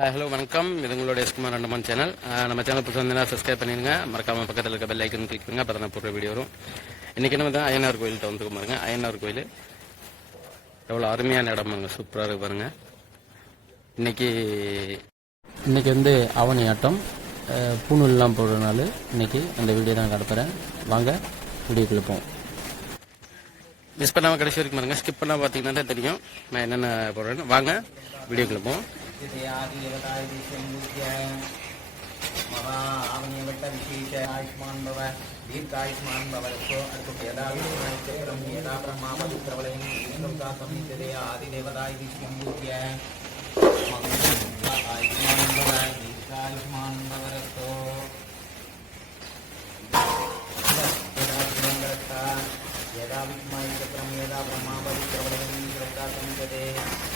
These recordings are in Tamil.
ஹலோ வணக்கம். இது உங்களோட எஸ்குமார் அண்டமான் சேனல் நம்ம சேனல் புதுசாக இருந்தால் சப்ஸ்கிரைப் பண்ணிடுங்க. மறக்காம பக்கத்தில் இருக்க பெல் ஐக்கன் கிளிக் பண்ணுங்க அப்போ தான் போடுற வீடியோ வரும். இன்றைக்கி என்ன பார்த்தா அய்யனார் கோயில்கிட்ட வந்து பாருங்க. அய்யனார் கோயில். எவ்வளோ அருமையான இடம் பாருங்க சூப்பராக இருக்கு பாருங்க. இன்னைக்கு இன்னைக்கு வந்து ஆவணி ஆட்டம். பூணூல்லாம் பூணூல்லாம் போடுறதுனால இன்னைக்கு அந்த வீடியோ தான் கடத்துறேன் வாங்க வீடியோ போவோம். மிஸ் பண்ணாமல் கடைசி வரைக்கும் பாருங்க. ஸ்கிப் பண்ணால் பார்த்தீங்கன்னா தான் தெரியும். நான் என்னென்ன போடுறேன்னு. வாங்க வீடியோ போவோம். स्थित आदि देवताय विषयभूत्य महावनियवट्टविशेष आयुष्मान् भव दीर्घायुष्मान् भव रक्षो अर्थ यदायुष्मानित्यक्रं यदा ब्रह्मा पवित्रवलयं ईश्वरुता संहितते भव दीर्घायुष्मान् भव रक्षो तो यदा विष्मानिचक्रं यदा ब्रह्मा पवित्रवलयं ईश्वरुता संहितते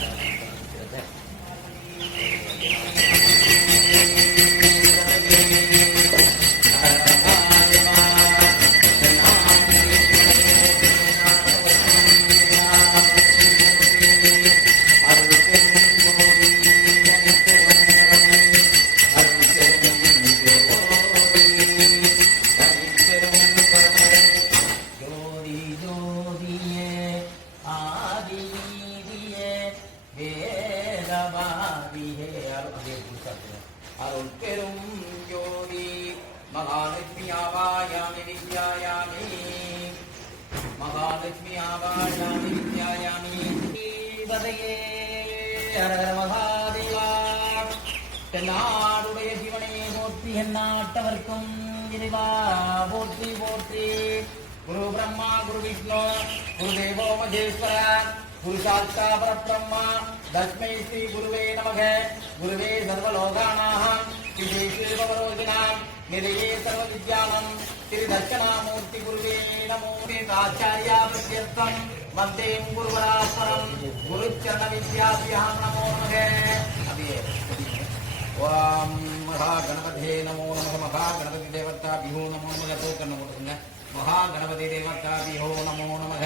Thank you. வேதவாதியே அதே புதுசாக அருள் பெரும் ஜோதி மகாலட்சுமி ஆவாயாமி வித்யாயாமி மகாலட்சுமி ஆவாயாமி வித்யாயாமி ஸ்ரீபதையே ஹர மகாதேவா. எல்லாருடைய சிவனே போற்றி எந்நாட்டவர்க்கும் இறைவா போற்றி போற்றி. குரு பிரம்மா குரு விஷ்ணு குரு தேவோ மகேஸ்வரர். पुरुषाष्टापरब्रह्म तस्मै श्री गुरुवे नमः। गुरुवे सर्वलोकानां श्रीशैवरोगिणां निरये सर्वविद्यानं श्रीदर्शनामूर्ति गुरुवे नमो। वेदाचार्याभ्यर्थं वन्दें गुरुवरात्परं गुरुचरणविद्याभ्यां नमो नमः। ओम महागणपते नमो नमः। महागणपति देवता विभो नमो नमः। तो மகாகணபதி தேவதாபியோ நமோ நமோ நமக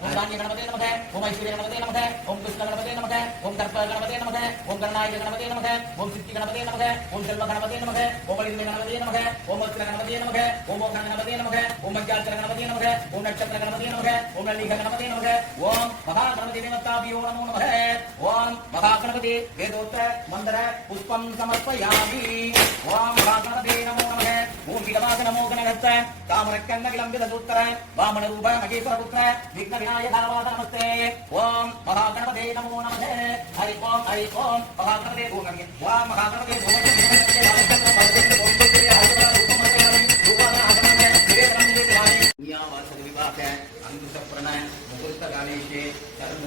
ஓம் தானிய கணபதே நமக ஓம் ஐஸ்வர்ய கணபதே நமக ஓம் கிருஷ்ண கணபதே நமக ஓம் கற்ப கணபதே நமக ஓம் கருணாயுத கணபதே நமக ஓம் சித்தி கணபதே நமக ஓம் செல்வ கணபதே நமக ஓம் அலிந்த கணபதே நமக ஓம் அஸ்திர கணபதே நமக ஓம் மோக கணபதே நமக ஓம் மஞ்சாச்சர கணபதே நமக ஓம் நட்சத்திர கணபதே நமக ஓம் நல்லிக கணபதே நமக ஓம் மகா கணபதி தேவதாபியோ நமோ நமக. ஓம் மகா கணபதி மந்திர புஷ்பம் சமர்ப்பயாமி. ஓம் மகா नमोगणगत्त कामरक्कन्नकिलम्बितसूत्राय वामनरूपाय विघ्न विघ्नविनाय दावाद नमस्ते ओम महागणपते नमो नमः। हरि ओम हरि ओम, महागणपते भूमगे वा महागणपते प्रणय मुहूर्त कालेशे सर्व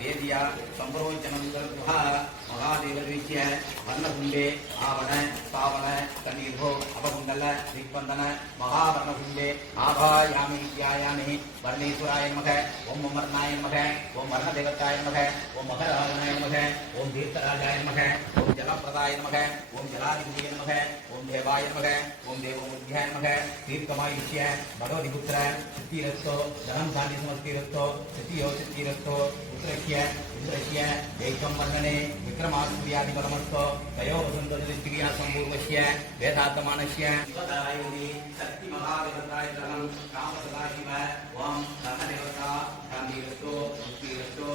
वेदिया संप्रोचनं गर्भः। மகா கணபதே ஓம் நமக ஓம் மகா கணபதே ஓம் புண்ணியாவாசக விவாக அங்குசப்ரண முகூர்த்த வீச்சிய வர்ணகுண்டே ஆவண சாவண கண்ணீர்போ அபகுண்டல திக்பந்தன மகாவர்ணகுண்டே ஆபாயாமி வித்யாயாமி வர்ணேஸ்வராய மக ஓம் அமர்நாய மக ஓம் வர்ணதேவத்தாய மக ஓம் மகராஜனாய மக ஓம் தீர்த்தராஜாய மக प्रदाय नमः। ओम जलाधिपतये नमः। ओम देवाय नमः। ओम देवमुद्याय नमः। दीर्घमाय विषय भगवदिपुत्र सिद्धिरस्तो धनं धान्य समस्तिरस्तो सिद्धियो सिद्धिरस्तो पुत्रस्य पुत्रस्य एकं वर्णने विक्रमास्त्र्यादि परमस्तो तयो वसन्तो दृष्टिया सम्पूर्वस्य वेदात्मानस्य शिवदायनि शक्ति महावेदाय धनं कामसदाशिव, ओम धनदेवता धनदेवतो मुक्तिरस्तो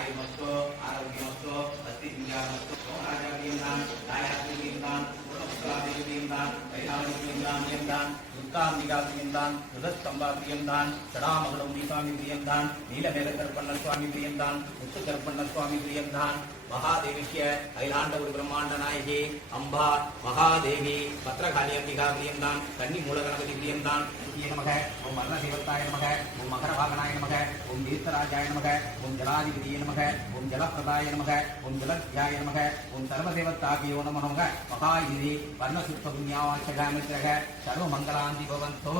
ஆயுமஸ்தோ ஆரோக்கியமஸ்தோ அஸ்தி சிங்காமஸ்தோ சோமராஜாவியம்தான் தாயாத்திரியம்தான் குணபுத்திராதிபதியம்தான் கைலாவதியம்தான் துர்காம்பிகாபிரியம்தான் ருதஸ்தம்பாபிரியம்தான் சடாமகளம் சுவாமி பிரியம்தான் நீலமேல கருப்பண்ண சுவாமி பிரியம்தான் முத்து கருப்பண்ண சுவாமி பிரியம்தான் மகாதேவிஷ்ய அகிலாண்டகுரு பிரம்மாண்ட நாயகி அம்பா மகாதேவி பத்ரகாளி அம்பிகா பிரியம்தான் கன்னி மூலகணபதி பிரியம்தான். சுகியே நமக ஓம் மரண தேவத்தாய நமக ஓம் மகர வாகனாய நமக ஓம் தீர்த்தராஜாய நமக ஓம் ஜலாதிபதிய நமக ஓம் ஜலப்பிரதாய நமக ஓம் ஜலத்யாய நமக ஓம் சர்வதேவத்தாகியோ நம நமக. மகாயிரி வர்ணசுத்த புண்ணியாவாச்சகாமித்ரக சர்வமங்களாந்தி பவந்தோ.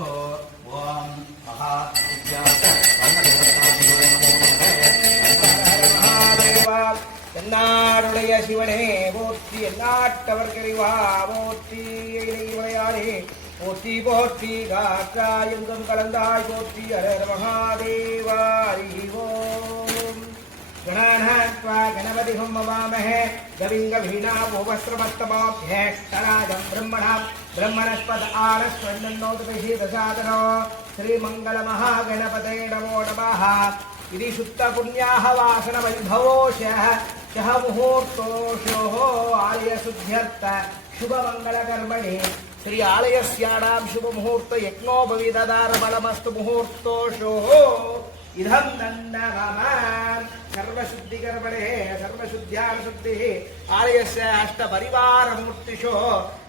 ஓம் மகா என்னாருடைய சிவனே போற்றி எந்நாட்டவர்கறிவா போற்றி இறைவனையானே போற்றி போற்றி காற்றாயுங்கம் கலந்தாய் போற்றி அரர மகாதேவாரி ஓம் गणानात्वा गणपतिं मवामहे गविङ्गभीणामुपस्रमस्तमाभ्येष्टराजं ब्रह्मणां ब्रह्मणस्पद आनस्वन्नोदभिषेदसादनो श्रीमङ्गलमहागणपते नमो नमः ఇది శుద్ధపుణ్యాహ వాసన వైభవోష శ ముహూర్తోషో ఆలయశుద్ధ్యర్థ శుభమంగళకర్మణి శ్రీ ఆలయస్యాడాం శుభముహూర్త యజ్ఞోపవిదదారమలమస్తు ముహూర్తోషో ఇదం నందనమాన్ సర్వశుద్ధికర్మణే సర్వశుద్ధ్యాశుద్ధి ఆలయస్య అష్టపరివారమూర్తిషో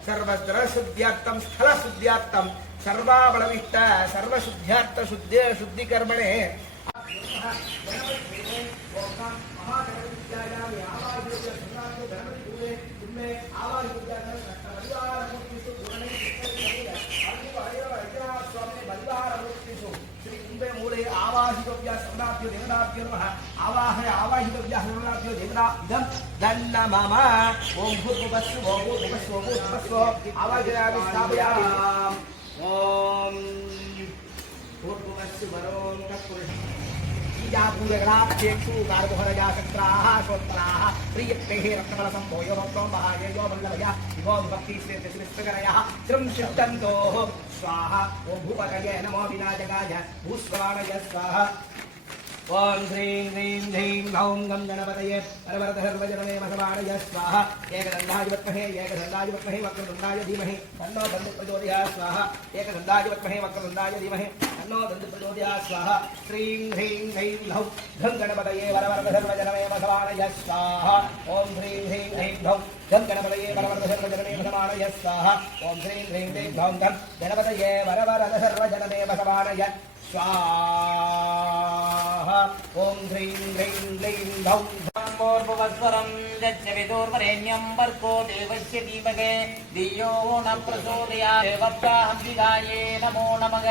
సర్వద్రశుద్ధ్యార్థం స్థలశుద్ధ్యార్థం సర్వాబలమిష్ట సర్వశుద్ధ్యార్థ శుద్ధే శుద్ధికర్మణే मम ओं भूर्भुवस्व भूर्भुवस्व भूर्भुवस्व अवग्रामि स्थापयामि ॐ भूर्भुवस्व वरोऽङ्कः पुरुषः तत्पुरुष बीजाभूगणाभ्येक्षु कार्गोहरजा चक्राः श्रोत्राः प्रियक्तेः रक्तफलसम्भोयो भक्तो स्वाहा ॐ भूपतये नमो विनायकाय भूस्वाणय स्वाहा ఓం శ్రీం హ్రీం హ్రీం హ్రౌం గం గణపతయే పరవరత సర్వజనమే మసమాడయ స్వాహ ఏకదండాయ విద్మహే ఏకదండాయ విద్మహే వక్రదండాయ ధీమహి తన్నో దండు ప్రచోదయ స్వాహ ఏకదండాయ విద్మహే వక్రదండాయ ధీమహి తన్నో దండు ప్రచోదయ స్వాహ శ్రీం హ్రీం హ్రీం హ్రౌం గం గణపతయే వరవరత సర్వజనమే మసమాడయ స్వాహ ఓం శ్రీం హ్రీం హ్రీం హ్రౌం గం గణపతయే వరవరత సర్వజనమే మసమాడయ స్వాహ ఓం శ్రీం హ్రీం హ్రీం హ్రౌం గం గణపతయే వరవరత సర్వజనమే మసమాడయ స్వాహ ॐ ह्रीं ह्रीं ह्लीं धौं ध्वाम्बोर्भुवस्वरं यच्च विदुर्वरेण्यं वर्को देवस्य दीपके। धियो न प्रचोदया देवताहं विधाये नमो नमः।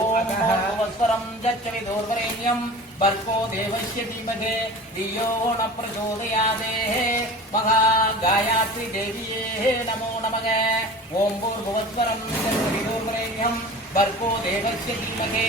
ॐ भोर्भुवस्वरं यच्च विदुर्वरेण्यं वर्को देवस्य दीपके। धियो न प्रचोदया देहे महागायात्रि देव्ये नमो नमः। ॐ भूर्भुवस्वरं यच्च विदुर्वरेण्यं वर्को देवस्य दीपके।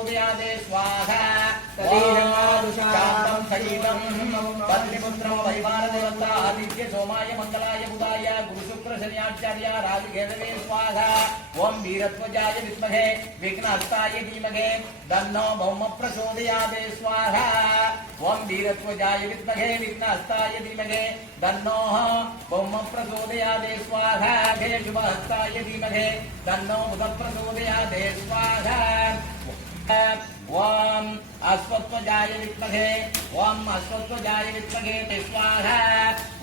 प्रचोदयात् स्वाहा शान्तं सजीवं पत्निपुत्रं वैवानदेवता आदित्य सोमाय मङ्गलाय बुधाय गुरुशुक्रशन्याचार्य राजकेतवे स्वाहा ॐ वीरध्वजाय विद्महे विघ्नहस्ताय धीमहे तन्नो भौम प्रचोदयात् स्वाहा ॐ वीरध्वजाय विद्महे विघ्नहस्ताय धीमहे तन्नो भौम प्रचोदयात् स्वाहा हे शुभहस्ताय धीमहे तन्नो बुध प्रचोदयात् स्वाहा ओम अश्वत्वजाय विद्महे ओम अश्वत्वजाय विद्महे स्वाहा।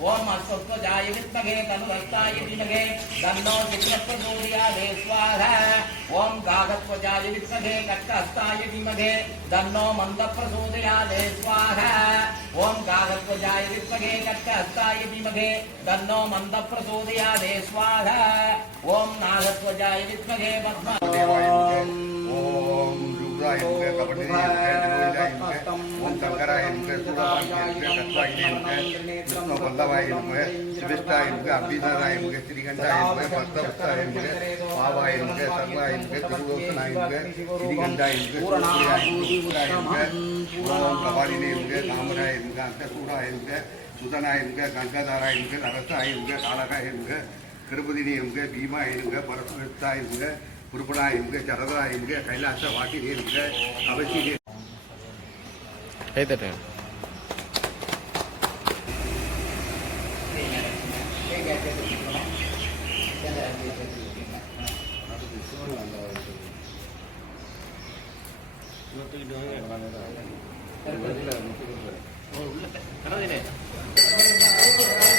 ओम अश्वत्वजाय विद्महे तनुरक्ताय विद्महे दन्नो चित्रप्रचोदयाय स्वाहा। ओम गाढत्वजाय विद्महे कट्टहस्ताय विद्महे दन्नो मन्दप्रचोदयाय स्वाहा। ओम गाढत्वजाय विद्महे कट्टहस्ताय विद्महे दन्नो मन्दप्रचोदयाय स्वाहा। ओम नागत्वजाय विद्महे पद्म ओम ருத்ராய நமக கபடியாய நமக ஓம் சங்கராய நமக சூரபாண்டியாய நமக கத்வாய நமக விஷ்ணு வல்லவாய நமக சிவிஷ்டாய நமக அபிநாராய நமக ஸ்ரீகண்டாய நமக பக்தவஸ்தாய நமக பாவாய நமக சர்வாய நமக திருவோசனாய நமக ஸ்ரீகண்டாய நமக சூரியாய கைலாச வாக்கினியிருங்க அவசியம் கை தட்டுங்க வெட்டக்கூடிய அண்டைக்கு அரோகரா எங்களை விட்டு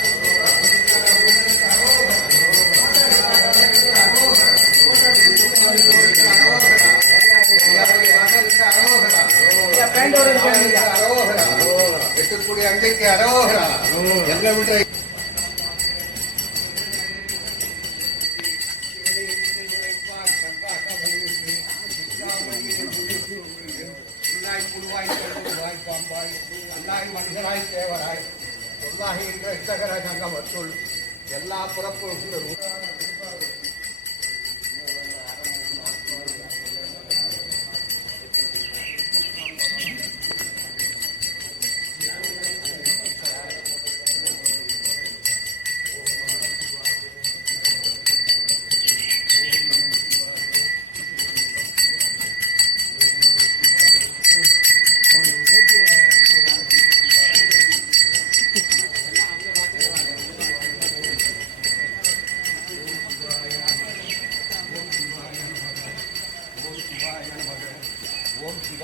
இருக்கக்கூடிய அங்கைக்கு அரோகரா. என்ன விட மனிதராய் தேவராய். சொல்லாகி என்ற இத்தகர சங்கமத்துள் எல்லா புறப்பு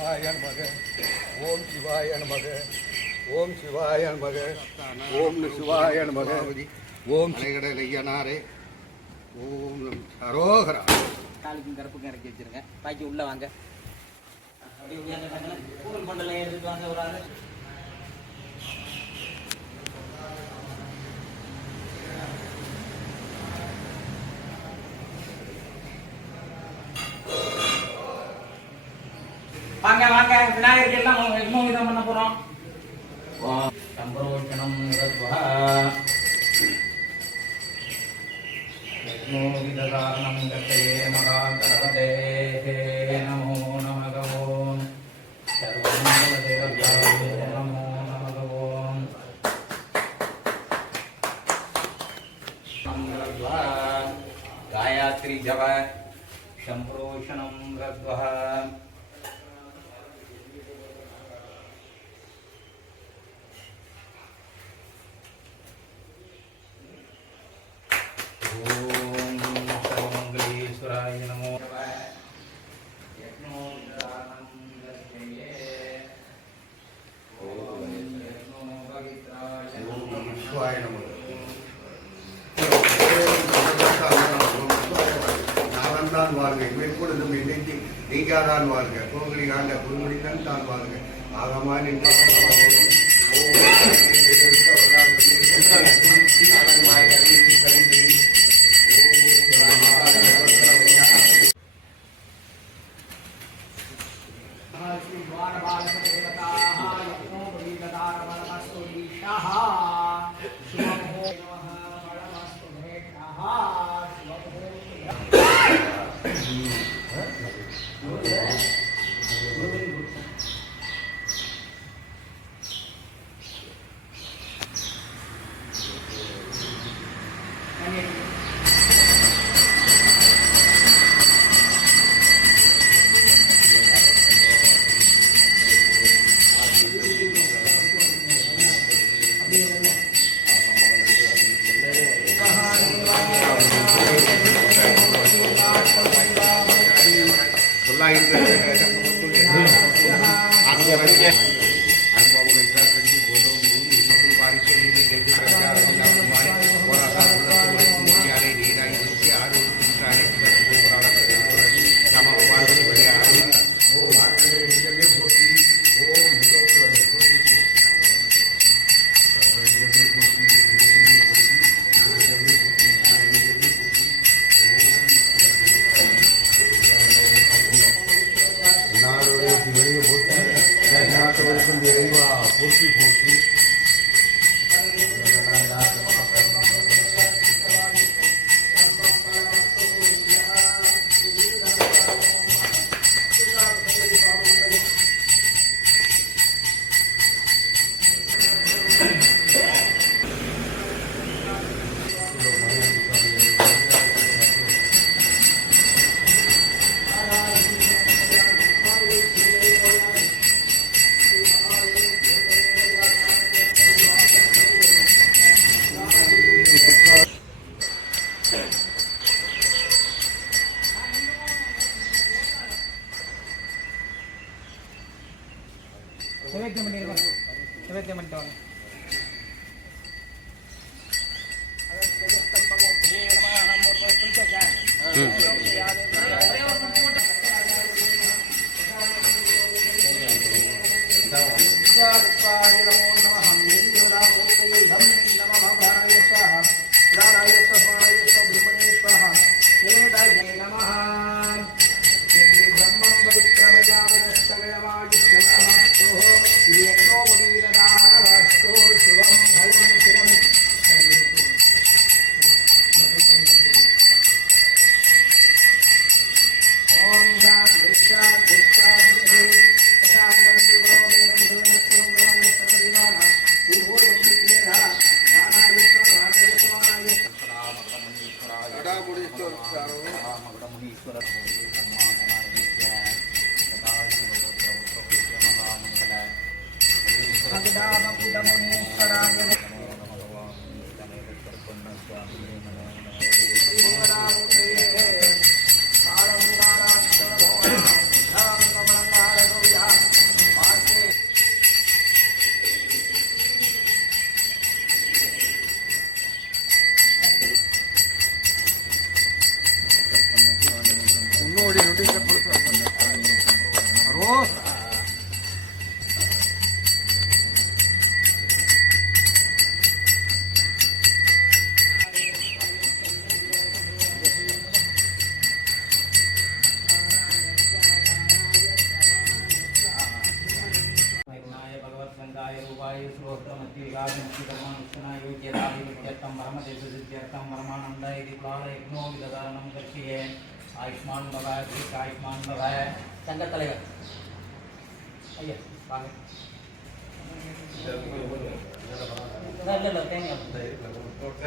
சிவாய நமக. ஓம் சிவாய நமக. ஓம் சிவாய நமக. ஓம் சிவாய நமக. ஓம் அலைகடல் ஐயனாரே ஓம் நம அரோகரா காலுக்கும் கருப்புக்கும் இறக்கி வச்சிருங்க. பாக்கி உள்ள வாங்க. அப்படியே உட்கார்ந்துட்டாங்களா? பூவல் மண்டலம் எடுத்துட்டு வாங்க ஒரு ஆளு. வாங்க விநாயகர்கிட்ட நம்ம விதம் பண்ண போகிறோம் சம்பரோஷணம் விததாரணம் கட்டே மகா கணபதே நமோ நமகவோம் சர்வமங்கலதேவதாயே நமோ நமகவோம் மங்களத்வா காயத்ரி ஜப. சம்பரோஷணம் ரத்வா ஓம் சர்வமங்களேஸ்வராய நமோ தான் வாழ்க இமைப்போடு நம்ம இணைத்து நீங்காதான் வாழ்க கோகலி தான் வாழ்க ஆகமான છે 嗯。ஆயுஷ்மான் பவ தீர்க்க ஆயுஷ்மான் பவ சங்க தலைவர் ஐயா வாங்க இல்லை இல்லை தேங்காய் ஓம்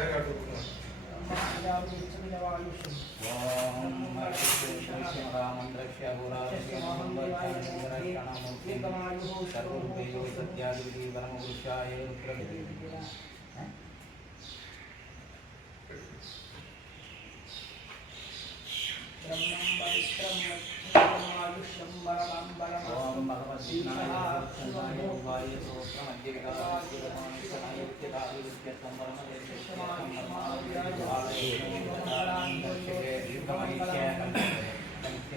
శ్రీమహాయుష్యం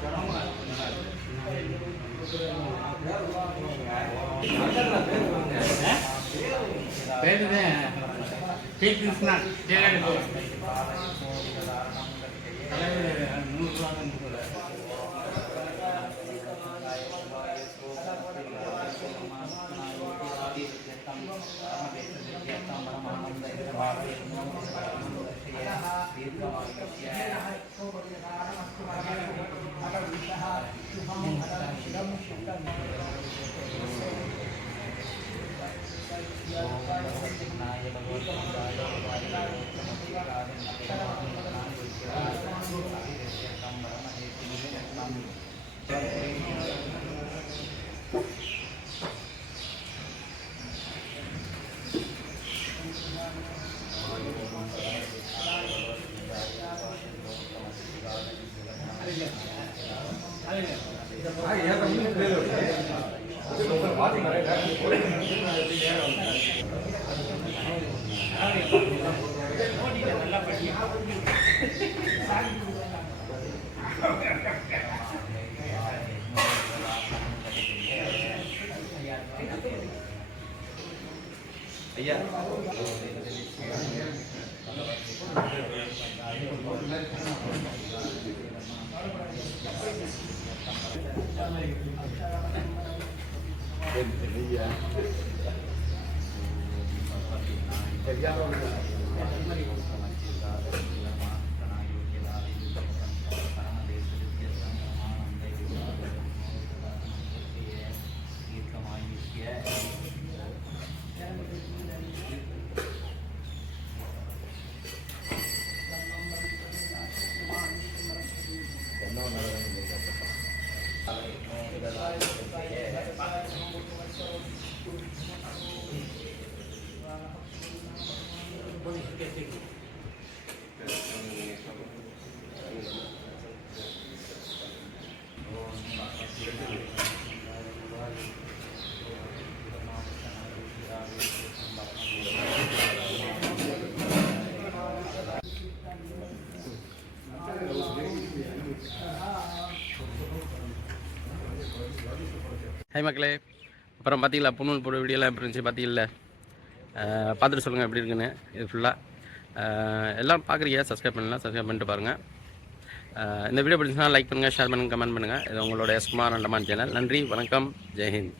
பகவத்கீதாய சந்தாய ஜெயலலிதா Thank you. ஹை மக்களே. அப்புறம் பார்த்தீங்களா புண்ணூல் போட வீடியோலாம் எப்படி இருந்துச்சு பார்த்தீங்களா பார்த்துட்டு சொல்லுங்கள் எப்படி இருக்குன்னு. இது ஃபுல்லாக எல்லாம் பார்க்குறீங்க சப்ஸ்கிரைப் பண்ணலாம் சப்ஸ்கிரைப் பண்ணிட்டு பாருங்கள் இந்த வீடியோ பிடிச்சுன்னா லைக் பண்ணுங்கள் ஷேர் பண்ணுங்கள் கமெண்ட் பண்ணுங்கள் இது உங்களோட எஸ்குமார் அண்டமான் சேனல் நன்றி வணக்கம் ஜெய்ஹிந்த்